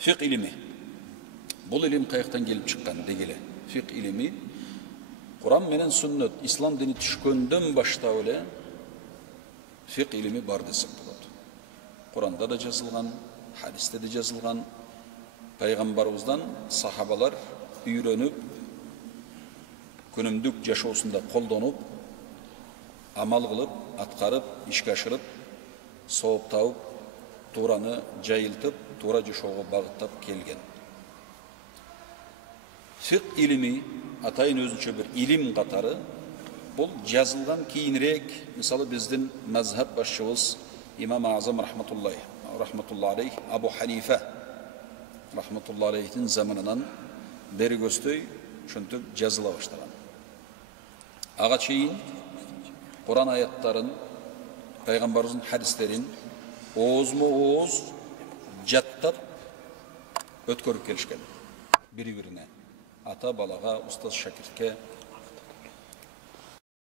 Fiqh ilimi. Бұл ilim қаяқтан келіп шыққан дегеле. Fiqh ilimi. Құран менен сүннет, ислам дini түшкөндөн баштап эле fiqh ilimi бар десек болот. Құранда да жазылған, хадисте де жазылған, пайғамбарыбыздан сахабалар үйрөнүп, күнүмдүк жашоосунда колдонуп, амал кылып, аткарып, ишке ашырып, сооп тауып, туураны жайылтып, туура жашоого багыттап келген. Fiqh ilimi атайын өзүнчө бир илим катары, бул жазылган кийинирээк, мисалы биздин мазхаб башчыбыз имам Азам рахматуллахи алейх, Абу Ханифа рахматуллахи алейхтин заманынан бери көздөй ошентип жазыла баштаган. Ага чейин Куран аяттарын, пайгамбарыбыздын хадистерин оозмо-ооз жаттап өткөрүп келишкен бири-бирине. Ата балага, устаз шакиртке